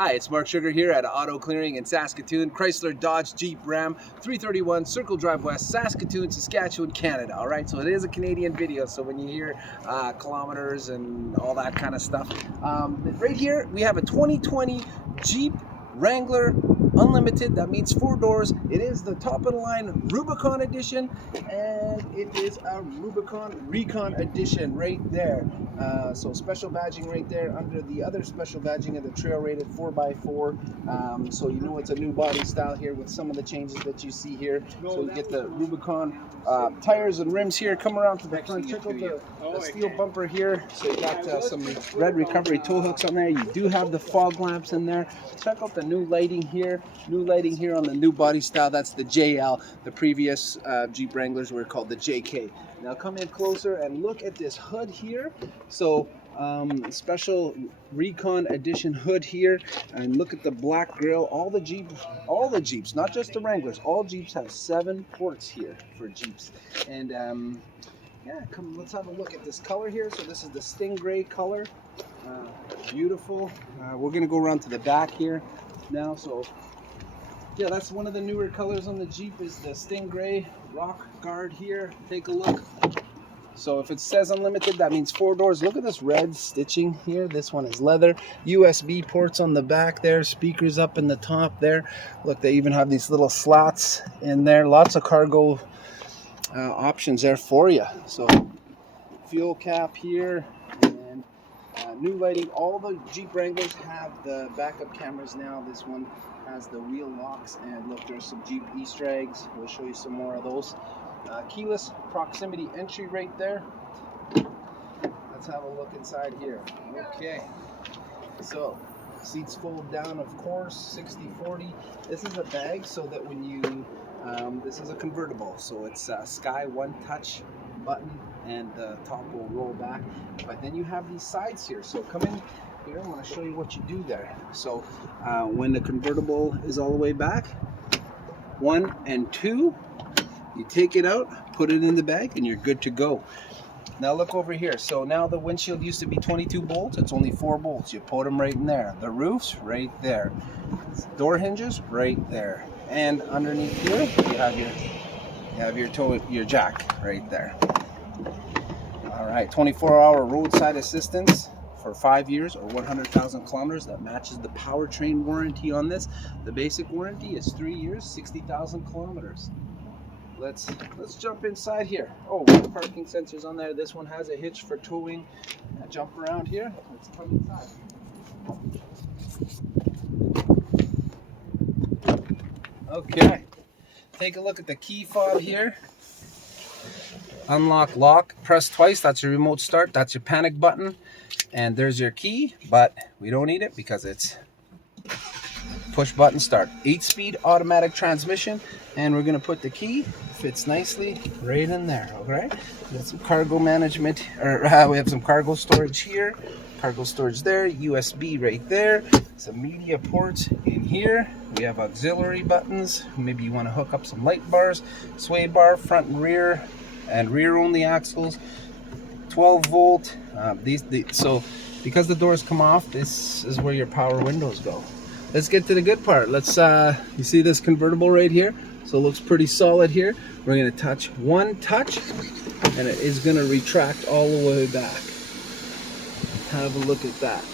Hi, it's Mark Sugar here at Auto Clearing in Saskatoon. Chrysler, Dodge, Jeep, Ram, 331 Circle Drive West, Saskatoon, Saskatchewan, Canada. All right, so it is a Canadian video, so when you hear kilometers and all that kind of stuff. Right here, we have a 2020 Jeep Wrangler Unlimited. That means 4 doors. It is the top of the line Rubicon edition, and it is a Rubicon Recon edition right there. So special badging right there under the other special badging of the trail rated 4x4. So you know it's a new body style here with some of the changes that you see here. So you get the Rubicon tires and rims here. Come around to the front. Check out the steel bumper here. So you got some red recovery tow hooks on there. You do have the fog lamps in there. Check out the new lighting here. New lighting here on the new body style. That's the JL. The previous Jeep Wranglers were called the JK. Now come in closer and look at this hood here. So special Recon edition hood here, and look at the black grille. All the Jeeps, not just the Wranglers, all Jeeps have 7 ports here for Jeeps. And yeah, come, let's have a look at this color here. So this is the Stingray color. Beautiful. We're gonna go around to the back here now. So yeah, that's one of the newer colors on the Jeep is the Stingray rock guard here. Take a look. So if it says unlimited, that means 4 doors. Look at this red stitching here. This one is leather. USB ports on the back there. Speakers up in the top there. Look, they even have these little slots in there. Lots of cargo options there for you. So fuel cap here. And new lighting. All the Jeep Wranglers have the backup cameras now. This one has the wheel locks, and look, there's some Jeep Easter eggs. We'll show you some more of those. Keyless proximity entry right there. Let's have a look inside here. Okay, so seats fold down, of course, 60/40. This is a bag so that when you this is a convertible, so it's Sky One Touch button, and the top will roll back. But then you have these sides here, so come in here. I want to show you what you do there. So when the convertible is all the way back, 1 and 2, you take it out, put it in the bag, and you're good to go. Now look over here. So now the windshield used to be 22 bolts. It's only 4 bolts. You put them right in there. The roof's right there. Door hinges right there. And underneath here, you have your jack right there. All right, 24-hour roadside assistance for 5 years or 100,000 kilometers. That matches the powertrain warranty on this. The basic warranty is 3 years, 60,000 kilometers. Let's jump inside here. Oh, parking sensors on there. This one has a hitch for towing. Jump around here. Let's come inside. Okay, take a look at the key fob here. Unlock, lock, press twice. That's your remote start. That's your panic button. And there's your key, but we don't need it because it's push button start. 8-speed automatic transmission, and we're gonna put the key, fits nicely right in there. Okay, we have some cargo management, or we have some cargo storage here, cargo storage there, USB right there, some media ports in here. We have auxiliary buttons. Maybe you want to hook up some light bars, sway bar, front and rear only axles. 12 volt. So because the doors come off, this is where your power windows go. Let's get to the good part. Let's you see this convertible right here? So it looks pretty solid here. We're going to touch one touch, and it is going to retract all the way back. Have a look at that.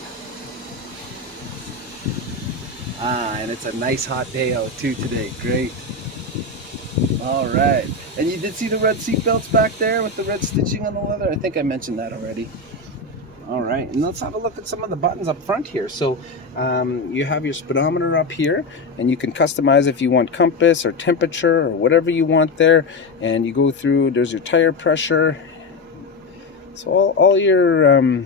And it's a nice hot day out too today. Great. All right. And you did see the red seat belts back there with the red stitching on the leather? I think I mentioned that already. All right, and let's have a look at some of the buttons up front here. So you have your speedometer up here, and you can customize if you want compass or temperature or whatever you want there. And you go through, there's your tire pressure. So all your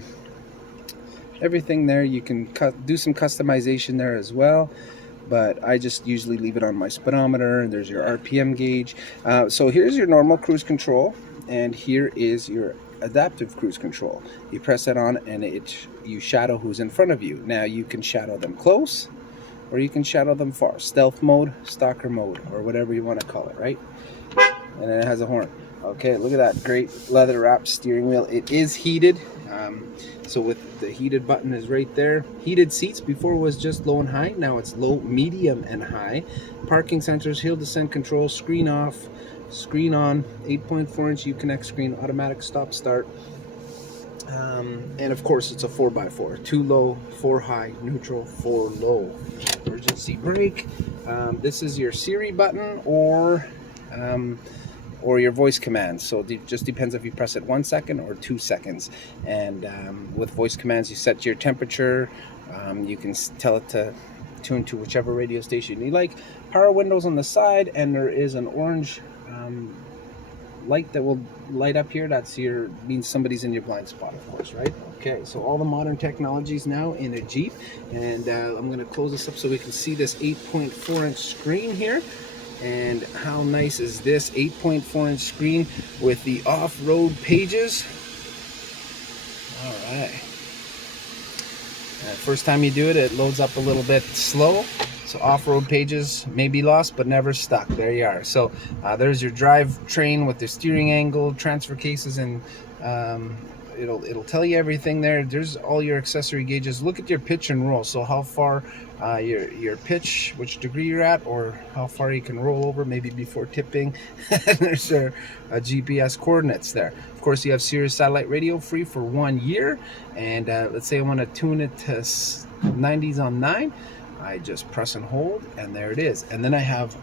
everything there, you can do some customization there as well. But I just usually leave it on my speedometer, and there's your RPM gauge. So here's your normal cruise control, and here is your adaptive cruise control. You press that on, and you shadow who's in front of you. Now you can shadow them close, or you can shadow them far. Stealth mode, stalker mode, or whatever you want to call it, right? And then it has a horn. Okay, look at that great leather wrapped steering wheel. It is heated. So with the heated button is right there. Heated seats, before was just low and high, now it's low, medium, and high. Parking sensors, hill descent control, screen off, screen on, 8.4-inch Uconnect screen, automatic stop start. And of course it's a 4x4, 2 low, 4 high, neutral, 4 low. Emergency brake. This is your Siri button or your voice commands. So it just depends if you press it 1 second or 2 seconds. And with voice commands, you set your temperature. You can tell it to tune to whichever radio station you like. Power windows on the side, and there is an orange light that will light up here. That's means somebody's in your blind spot, of course, right? Okay, so all the modern technologies now in a Jeep, and I'm going to close this up so we can see this 8.4-inch screen here. And how nice is this 8.4-inch screen with the off-road pages? All right. First time you do it, it loads up a little bit slow. So off-road pages may be lost, but never stuck. There you are. So there's your drive train with the steering angle, transfer cases, and it'll tell you everything there. There's all your accessory gauges. Look at your pitch and roll. So how far your pitch, which degree you're at, or how far you can roll over, maybe before tipping. There's your GPS coordinates there. Of course, you have Sirius satellite radio free for 1 year. And let's say I want to tune it to 90s on 9. I just press and hold, and there it is. And then I have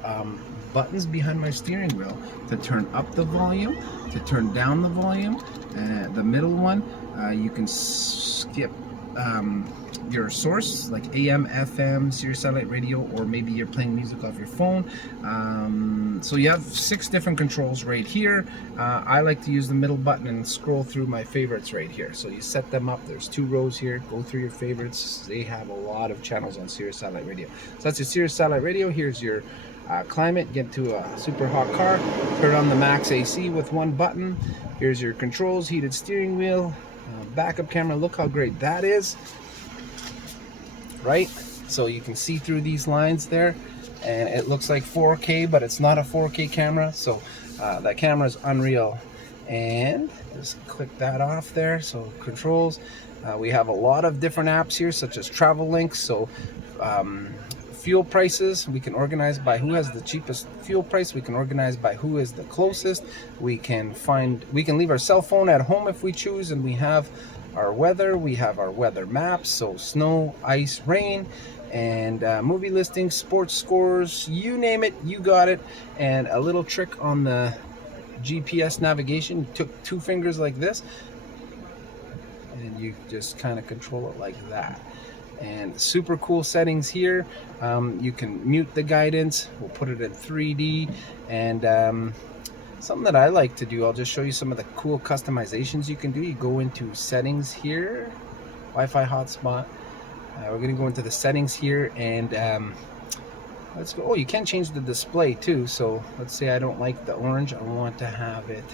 buttons behind my steering wheel to turn up the volume, to turn down the volume. The middle one, you can skip your source, like AM, FM, Sirius satellite radio, or maybe you're playing music off your phone. So you have 6 different controls right here. I like to use the middle button and scroll through my favorites right here. So you set them up. There's 2 rows here. Go through your favorites. They have a lot of channels on Sirius satellite radio. So that's your Sirius satellite radio. Here's your climate. Get to a super hot car. Turn on the max AC with 1 button. Here's your controls, heated steering wheel, backup camera. Look how great that is. Right? So you can see through these lines there, and it looks like 4K, but it's not a 4K camera. So that camera is unreal. And just click that off there. So controls. We have a lot of different apps here, such as travel links. So fuel prices, we can organize by who has the cheapest fuel price. We can organize by who is the closest. We can leave our cell phone at home if we choose, and we have our weather. We have our weather maps, so snow, ice, rain, and movie listings, sports scores, you name it, you got it. And a little trick on the GPS navigation, you took 2 fingers like this, and you just kind of control it like that. And super cool settings here. You can mute the guidance. We'll put it in 3D. And something that I like to do, I'll just show you some of the cool customizations you can do. You go into settings here, Wi-Fi hotspot. We're going to go into the settings here, and let's go. Oh, you can change the display too. So let's say I don't like the orange. I want to have it.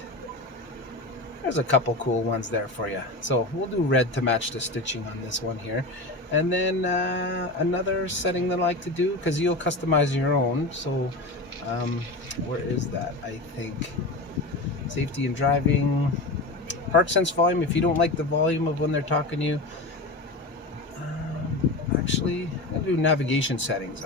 There's a couple cool ones there for you. So we'll do red to match the stitching on this one here. And then another setting that I like to do, because you'll customize your own. So where is that? I think safety and driving, park sense volume. If you don't like the volume of when they're talking to you, actually I'll do navigation settings.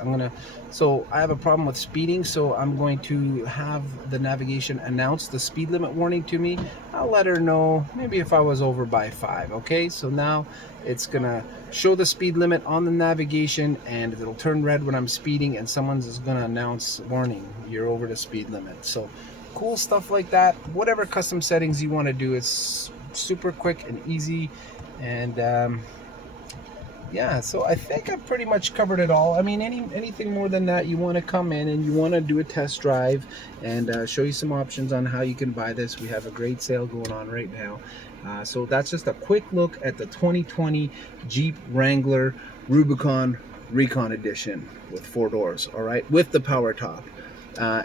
So I have a problem with speeding, so I'm going to have the navigation announce the speed limit warning to me. I'll let her know maybe if I was over by 5. Okay, so now it's gonna show the speed limit on the navigation, and it'll turn red when I'm speeding, and someone's is gonna announce, warning, you're over the speed limit. So cool stuff like that. Whatever custom settings you want to do, it's super quick and easy. And yeah, so I think I've pretty much covered it all. I mean, anything more than that, you want to come in and you want to do a test drive and show you some options on how you can buy this. We have a great sale going on right now. So that's just a quick look at the 2020 Jeep Wrangler Rubicon Recon Edition with 4 doors, all right, with the power top.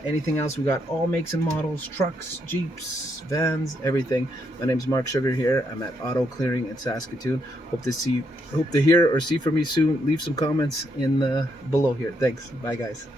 Anything else, we got all makes and models, trucks, Jeeps, vans, everything. My name's Mark Sugar here. I'm at Auto Clearing in Saskatoon. Hope to hear or see from you soon. Leave some comments in below here. Thanks. Bye, guys.